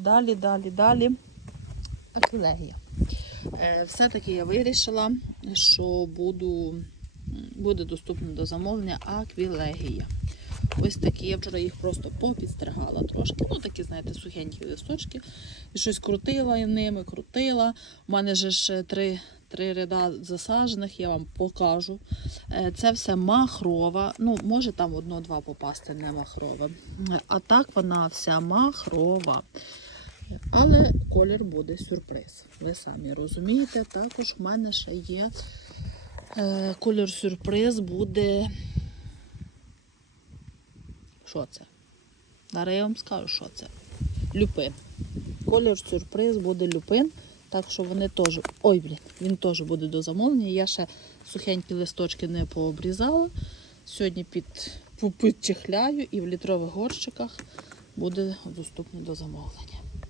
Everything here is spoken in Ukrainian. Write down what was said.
далі, далі, далі. Аквілегія. Е, Все-таки я вирішила, що буду, буде доступно до замовлення аквілегія. Ось такі. Я вчора їх просто попідстригала трошки. Ну, такі, знаєте, сухенькі листочки. І щось крутила ними, крутила. У мене же ж три, три ряда засаджених, я вам покажу. Е, Це все махрова. Ну, може там одно-два попасти не махрове. Е, А так вона вся махрова. Але колір буде сюрприз. Ви самі розумієте. Також в мене ще є е, колір сюрприз буде. Що це? Зараз я вам скажу, що це. Люпин. Колір сюрприз буде люпин. Так що вони теж. Ой, блін, він теж буде до замовлення. Я ще сухенькі листочки не пообрізала. Сьогодні під, підчихляю і в літрових горщиках буде доступно до замовлення.